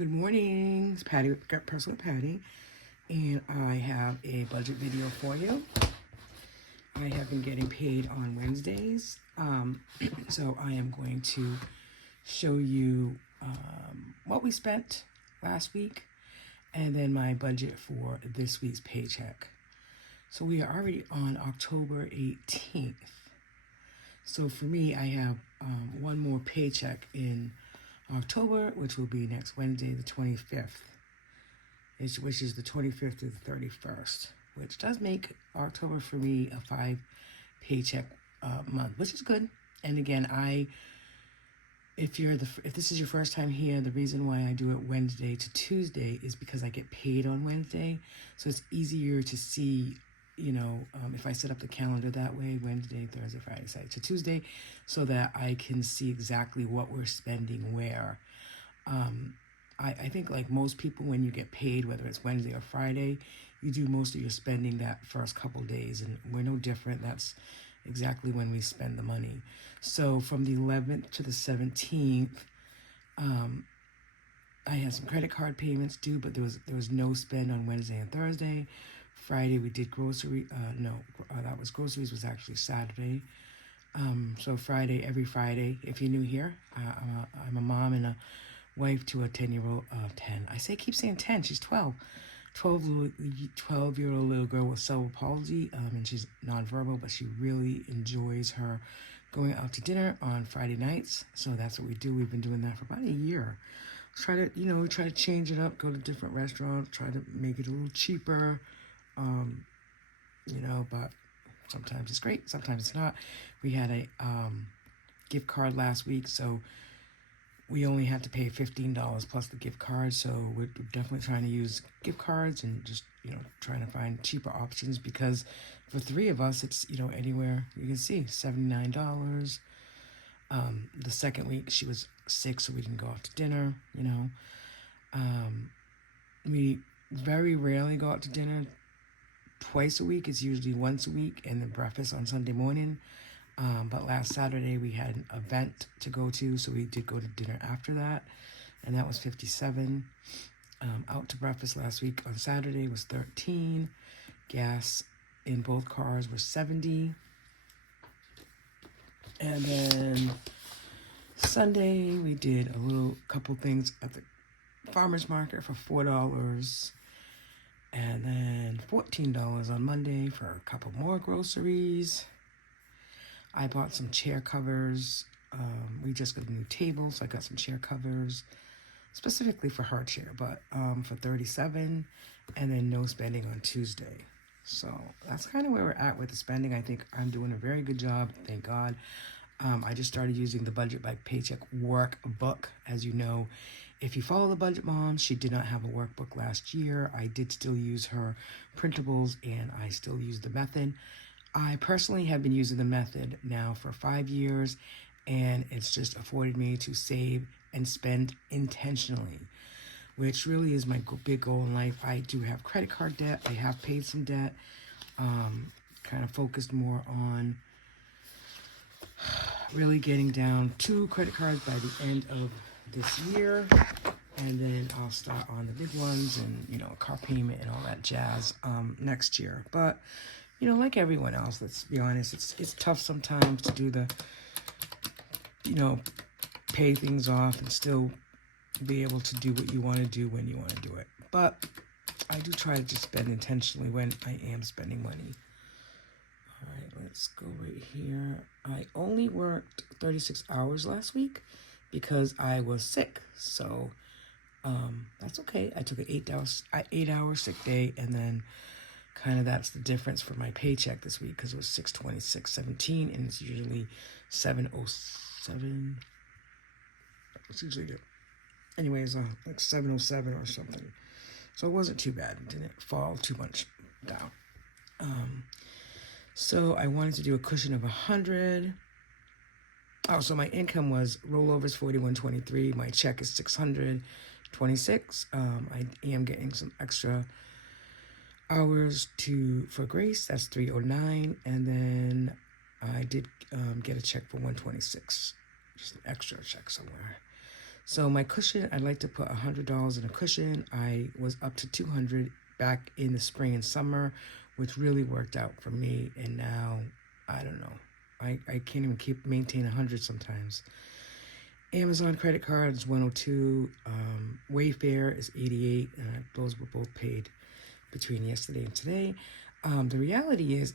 Good morning, it's Patty with Get Personal Patty, and I have a budget video for you. I have been getting paid on Wednesdays, so I am going to show you what we spent last week and then my budget for this week's paycheck. So we are already on October 18th. So for me, I have one more paycheck in October, which will be next Wednesday, the 25th, which is the 25th to the 31st, which does make October for me a 5 paycheck month, which is good. And again, if this is your first time here, the reason why I do it Wednesday to Tuesday is because I get paid on Wednesday, so it's easier to see. If I set up the calendar that way, Wednesday, Thursday, Friday, Saturday to Tuesday, so that I can see exactly what we're spending where. I think like most people, when you get paid, whether it's Wednesday or Friday, you do most of your spending that first couple days, and we're no different. That's exactly when we spend the money. So from the 11th to the 17th, I had some credit card payments due, but there was no spend on Wednesday and Thursday. Friday we did grocery. That was groceries. Was actually Saturday. So every Friday. If you're new here, I'm a mom and a wife to a 10-year-old. 10. Keep saying 10. She's 12. 12-year-old little girl with cerebral palsy. And she's nonverbal, but she really enjoys her going out to dinner on Friday nights. So that's what we do. We've been doing that for about a year. Try to change it up. Go to different restaurants. Try to make it a little cheaper. But sometimes it's great, sometimes it's not. We had a gift card last week, so we only had to pay $15 plus the gift card. So we're definitely trying to use gift cards and just trying to find cheaper options, because for 3 of us it's anywhere you can see $79. The second week she was sick, so we didn't go out to dinner. We very rarely go out to dinner twice a week. It's usually once a week, and then breakfast on Sunday morning. But last Saturday we had an event to go to, so we did go to dinner after that, and that was $57. Out to breakfast last week on Saturday was $13. Gas in both cars was $70. And then Sunday we did a couple things at the farmer's market for $4. And then $14 on Monday for a couple more groceries. I bought some chair covers. We just got a new table, so I got some chair covers specifically for her chair, but for $37, and then no spending on Tuesday. So that's kind of where we're at with the spending. I think I'm doing a very good job, thank God. I just started using the Budget by Paycheck workbook. As you know, if you follow the Budget Mom, she did not have a workbook last year. I did still use her printables, and I still use the method. I personally have been using the method now for 5 years, and it's just afforded me to save and spend intentionally, which really is my big goal in life. I do have credit card debt. I have paid some debt. Kind of focused more on really getting down 2 credit cards by the end of this year, and then I'll start on the big ones and a car payment and all that jazz next year. But like everyone else, let's be honest, it's tough sometimes to do the pay things off and still be able to do what you want to do when you want to do it. But I do try to just spend intentionally when I am spending money. All right, let's go right here. I only worked 36 hours last week because I was sick. So that's okay. I took an 8-hour sick day, and then kind of that's the difference for my paycheck this week, because it was $626.17, and it's usually $707. It's usually good. Anyways, like $707 or something. So it wasn't too bad. It didn't fall too much down. So I wanted to do a cushion of 100. Oh, so my income was rollovers $41.23. My check is $626. I am getting some extra hours for Grace. That's $309, and then I did get a check for $126, just an extra check somewhere. So my cushion, I'd like to put $100 in a cushion. I was up to 200 back in the spring and summer, which really worked out for me. And now, I don't know. I can't even maintain 100 sometimes. Amazon credit card is 102. Wayfair is 88. And those were both paid between yesterday and today. The reality is,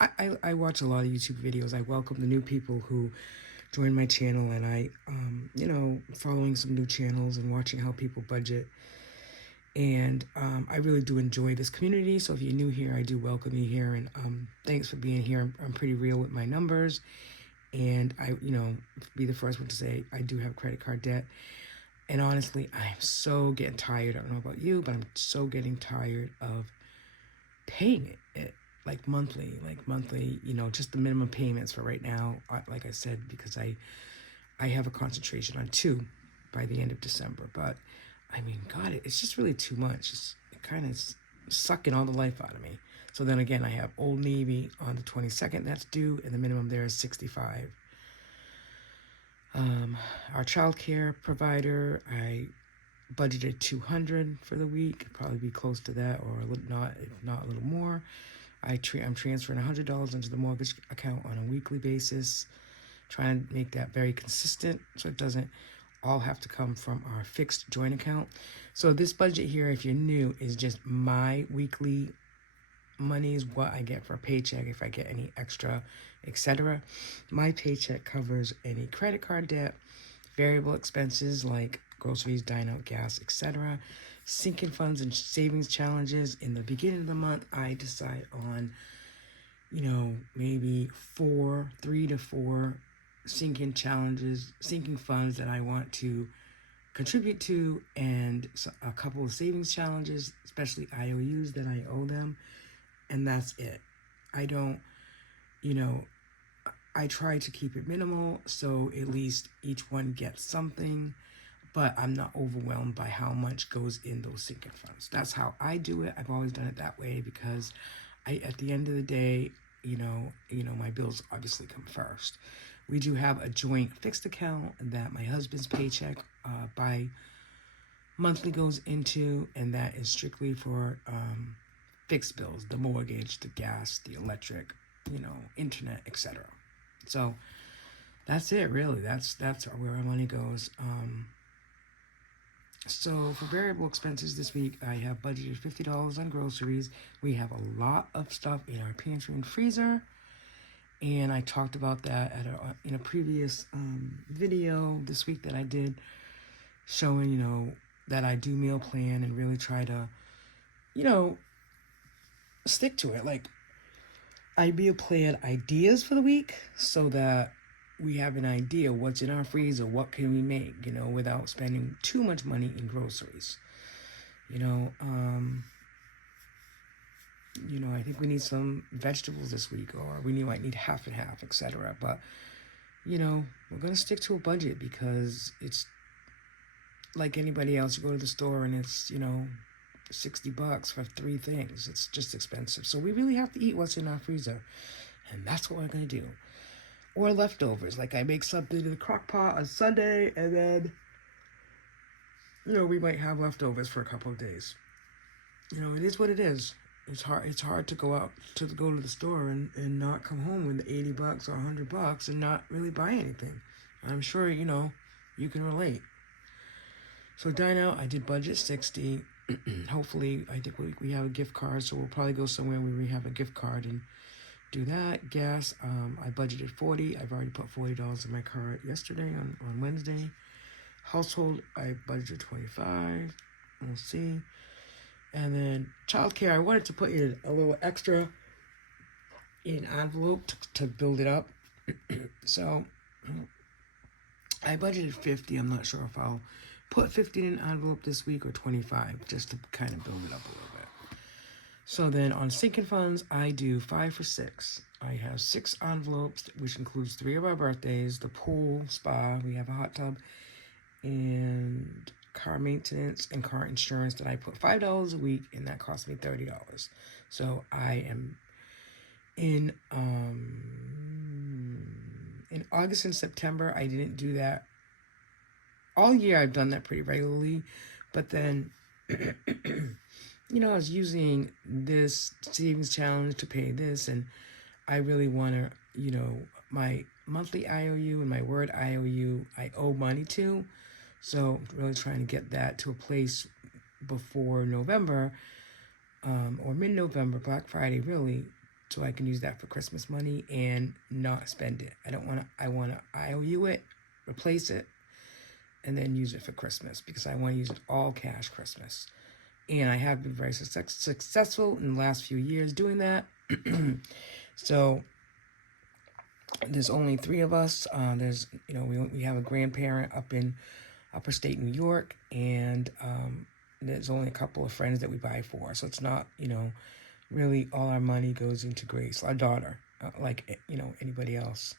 I watch a lot of YouTube videos. I welcome the new people who join my channel, and I, following some new channels and watching how people budget. And I really do enjoy this community. So if you're new here, I do welcome you here. And thanks for being here. I'm pretty real with my numbers. And I, be the first one to say I do have credit card debt. And honestly, I'm so getting tired. I don't know about you, but I'm so getting tired of paying it like monthly, just the minimum payments for right now. Like I said, because I have a concentration on 2 by the end of December. But I mean, God, it's just really too much. It kind of sucking all the life out of me. So then again, I have Old Navy on the 22nd that's due, and the minimum there is $65. Our child care provider, I budgeted $200 for the week. Probably be close to that, or if not a little more. I'm transferring $100 into the mortgage account on a weekly basis, trying to make that very consistent so it doesn't all have to come from our fixed joint account. So this budget here, if you're new, is just my weekly money, is what I get for a paycheck, if I get any extra, etc. My paycheck covers any credit card debt, variable expenses like groceries, dine out, gas, etc. Sinking funds and savings challenges. In the beginning of the month, I decide on, maybe 3 to 4 sinking funds that I want to contribute to, and a couple of savings challenges, especially IOUs that I owe them, and that's it. I don't, I try to keep it minimal, so at least each one gets something, but I'm not overwhelmed by how much goes in those sinking funds. That's how I do it. I've always done it that way because at the end of the day, my bills obviously come first. We do have a joint fixed account that my husband's paycheck by monthly goes into, and that is strictly for fixed bills, the mortgage, the gas, the electric, internet, etc. So that's it, really. That's where our money goes. So for variable expenses this week, I have budgeted $50 on groceries. We have a lot of stuff in our pantry and freezer, and I talked about that in a previous video this week that I did, showing that I do meal plan and really try to stick to it. Like, I meal plan ideas for the week so that we have an idea what's in our freezer, what can we make, without spending too much money in groceries. I think we need some vegetables this week, or we might need half and half, etc. But, we're going to stick to a budget because it's like anybody else. You go to the store and it's, $60 for 3 things. It's just expensive. So we really have to eat what's in our freezer. And that's what we're going to do. Or leftovers. Like, I make something in the crock pot on Sunday, and then, we might have leftovers for a couple of days. It is what it is. It's hard to go to the store and not come home with $80 or $100 and not really buy anything. I'm sure, you can relate. So dine out, I did budget $60. Hopefully, I think we have a gift card, so we'll probably go somewhere where we have a gift card and do that. Gas, I budgeted $40. I've already put $40 in my card yesterday on Wednesday. Household, I budgeted $25. We'll see. And then childcare, I wanted to put in a little extra in envelope to build it up. So I budgeted $50. I'm not sure if I'll put $50 in an envelope this week or $25, just to kind of build it up a little bit. So then on sinking funds, I do 5 for 6. I have 6 envelopes, which includes 3 of our birthdays, the pool, spa, we have a hot tub, and car maintenance and car insurance that I put $5 a week, and that cost me $30. So I am in August and September, I didn't do that all year I've done that pretty regularly, but then, I was using this savings challenge to pay this, and I really want to, my monthly IOU and my word IOU, I owe money to. So really trying to get that to a place before November, or mid-November, Black Friday, really, so I can use that for Christmas money and not spend it. I want to IOU it, replace it, and then use it for Christmas, because I want to use it all cash Christmas. And I have been very successful in the last few years doing that. So there's only 3 of us. There's, we have a grandparent up in upper state New York, and there's only a couple of friends that we buy for. So it's not, really all our money goes into Grace, our daughter, like, anybody else.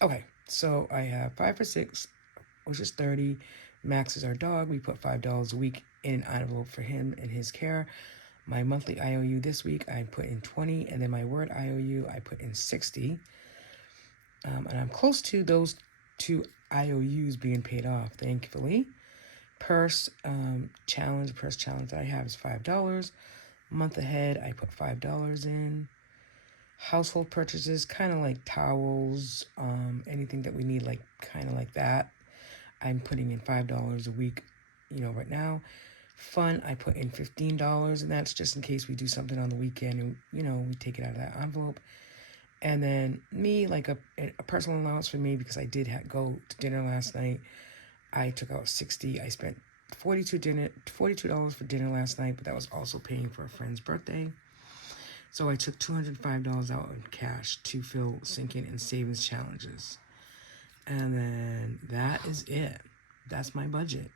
Okay, so I have 5 for $6, which is $30. Max is our dog. We put $5 a week in an envelope for him and his care. My monthly IOU this week, I put in $20, and then my word IOU, I put in $60. And I'm close to those 2 IOUs being paid off, thankfully. Purse challenge that I have is $5. Month ahead, I put $5 in. Household purchases, kind of like towels, anything that we need, like kind of like that, I'm putting in $5 a week, right now. Fun, I put in $15, and that's just in case we do something on the weekend and, we take it out of that envelope. And then me, like a personal allowance for me, because I did go to dinner last night. I took out $60. I spent $42 for dinner last night, but that was also paying for a friend's birthday. So I took $205 out in cash to fill sinking and savings challenges. And then that is it. That's my budget.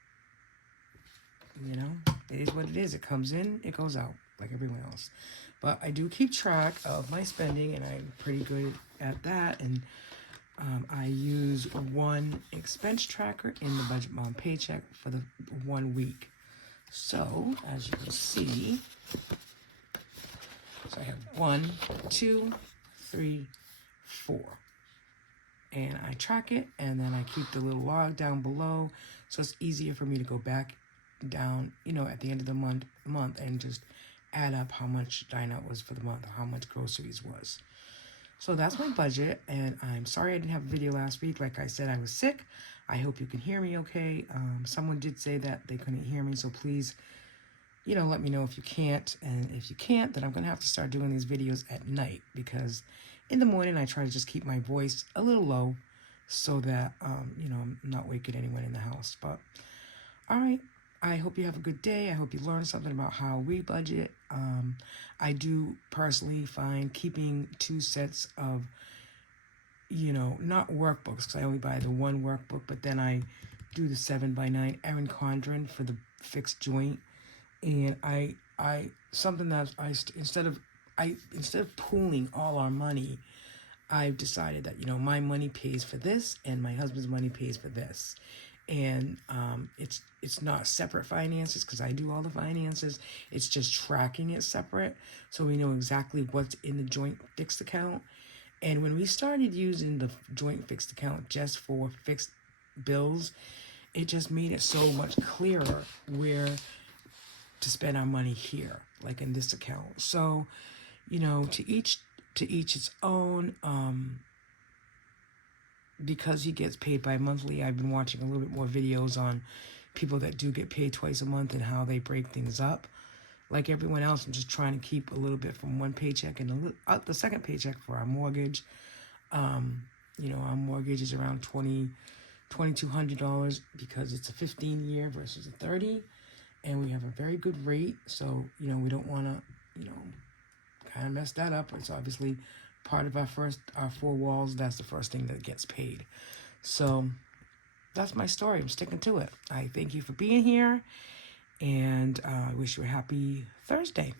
It is what it is. It comes in, it goes out, like everyone else. But I do keep track of my spending, and I'm pretty good at that. And I use one expense tracker in the Budget Mom Paycheck for the 1 week. So, as you can see, so I have 1, 2, 3, 4. And I track it, and then I keep the little log down below, so it's easier for me to go back down, at the end of the month and just add up how much dine out was for the month, or how much groceries was. So that's my budget, and I'm sorry I didn't have a video last week. Like I said, I was sick. I hope you can hear me okay. Someone did say that they couldn't hear me, so please, let me know if you can't. And if you can't, then I'm going to have to start doing these videos at night, because in the morning I try to just keep my voice a little low so that, I'm not waking anyone in the house. But, all right. I hope you have a good day. I hope you learned something about how we budget. I do personally find keeping 2 sets of, not workbooks, because I only buy the 1 workbook, but then I do the 7x9 Erin Condren for the fixed joint. And something that instead of pooling all our money, I've decided that, my money pays for this and my husband's money pays for this. And it's not separate finances, because I do all the finances. It's just tracking it separate, so we know exactly what's in the joint fixed account. And when we started using the joint fixed account just for fixed bills, it just made it so much clearer where to spend our money here, like in this account. So, to each its own. Because he gets paid bi-monthly, I've been watching a little bit more videos on people that do get paid twice a month and how they break things up. Like everyone else, I'm just trying to keep a little bit from one paycheck and the second paycheck for our mortgage. Our mortgage is around $2,200 because it's a 15-year versus a 30, and we have a very good rate. So, we don't want to, kind of mess that up. It's obviously part of our 4 walls. That's the first thing that gets paid. So that's my story. I'm sticking to it. I thank you for being here, and I wish you a happy Thursday.